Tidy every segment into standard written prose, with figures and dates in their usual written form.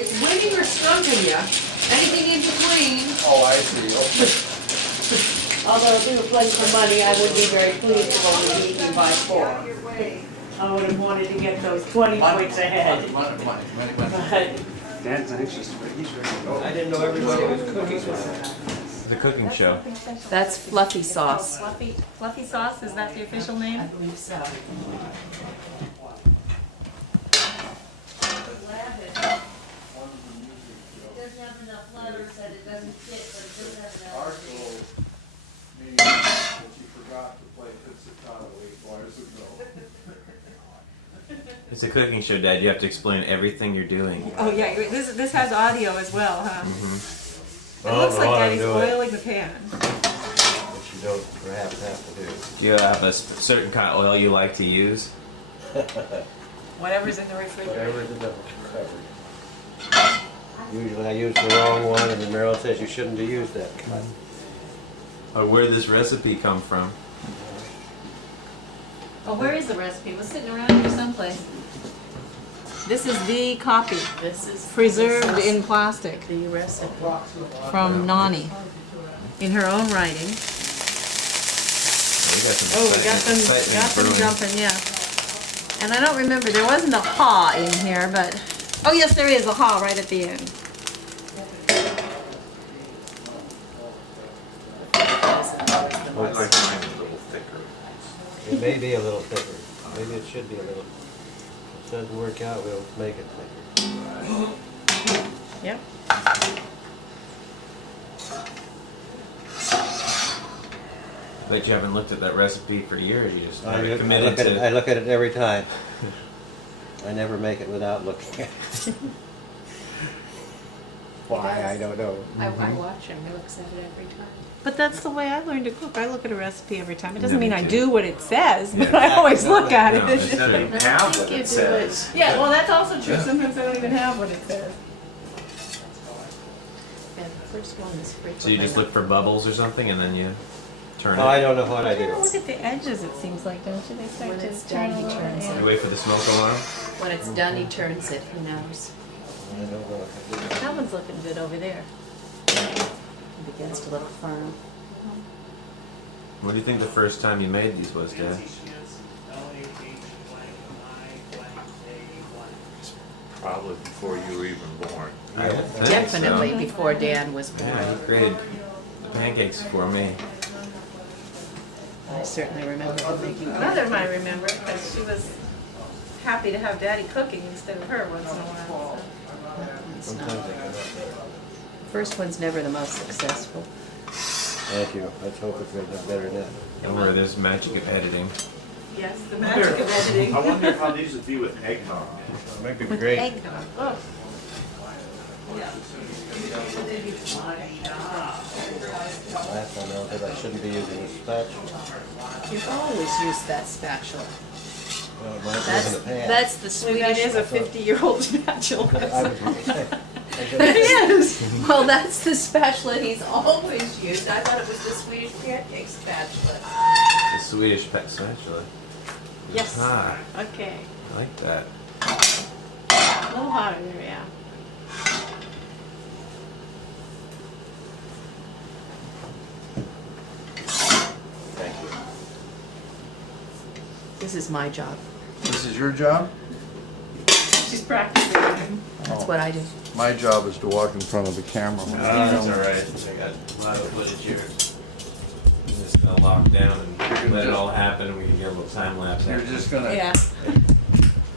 It's winning or skunking you. Anything in between. Oh, I see, okay. Although if we were playing for money, I would be very pleased if only beat you by 4. I would have wanted to get those 20 points ahead. But Dad's anxious, but he's ready to go. I didn't know everybody was cooking. The cooking show. that's fluffy sauce. Fluffy sauce, is that the official name? I believe so. Doesn't have enough letters that it doesn't fit, but it does have enough. Our girl, meaning that she forgot to play Pizzicato 8 bars ago. It's a cooking show, Dad. You have to explain everything you're doing. Oh yeah, this has audio as well, huh? It Oh, looks no, like I Daddy's do it. oiling the pan. Which you don't perhaps have to do. Do you have a certain kind of oil you like to use? Whatever's in the refrigerator. Whatever the devil covered. Usually I use the wrong one, and then Meryl says you shouldn't have used that cut. Or where did this recipe come from? Oh, where is the recipe? It was sitting around here someplace. This is the copy, This is preserved in plastic, the recipe. from Nani, in her own writing. We got some Oh, we got excitement them brewing. jumping, yeah. And I don't remember, there wasn't a ha in here, but, oh yes, there is a ha right at the end. I'd like mine a little thicker. It may be a little thicker. Maybe it should be a little. If it doesn't work out, we'll make it thicker. Yep. But you haven't looked at that recipe for years. You just I haven't look committed at it, I to. look at it every time. I never make it without looking at it. Why, I don't know. I watch him, he looks at it every time. But that's the way I learned to cook. I look at a recipe every time. It doesn't Yeah, mean me I too. do what it says, but I always look at No, it. instead of have what it says. Yeah, well, that's also true. Sometimes I don't even have what it says. Yeah, the first one is frequently. So you just look for bubbles or something, and then you turn No, I it. don't know what I You do. don't look at the edges, it seems like, don't you? They start When to it's turn done, a he little. turns Yeah. You wait for the smoke alarm. When it's done, he turns it, he knows. I don't know what I do. That one's looking good over there. It begins to look firm. What do you think the first time you made these was, Dad? Probably before you were even born. I would think so. Definitely before Dan was born. Yeah, he created the pancakes for me. I certainly remember him making Mother might remember, because she was happy to have Daddy cooking instead of her once in a while. so. It's not. Sometimes I come up with First one's never the most successful. Thank you. Let's hope it's going to be better than that. Don't worry, there's magic of editing. Yes, the magic of editing. I wonder how these would be with eggnog. Might be With great. eggnog. Oh. Last time I said I shouldn't be using a spatula. You've always used that spatula. Well, it might be in That's, the pan. that's the Well, that Swedish. is a 50-year-old spatula. I was going to say. It is. Well, that's the spatula he's always used. I thought it was the Swedish pancake spatula. The Swedish spatula. Yes. Ah, Okay. I like that. A little hotter there, yeah. Thank you. This is my job. This is your job? She's practicing. That's what I do. My job is to walk in front of the camera. That's all right. I got a lot of footage here. I'm just gonna lock down and let it all happen. We can get a little time lapse. You're after. just gonna Yeah.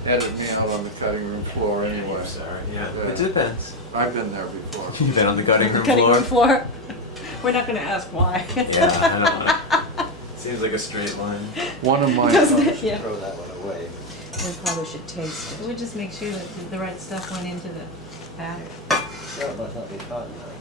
edit me out on the cutting room floor anyway. I'm sorry. Yeah, it depends. I've been there before. You've been on the cutting room Cutting floor. room floor. We're not going to ask why. Yeah, I don't know. Seems like a straight line. One of my Doesn't it? Yeah. Throw that one away. We probably should taste it. We'll just make sure that the right stuff went into the batter. Well, it must not be hot enough.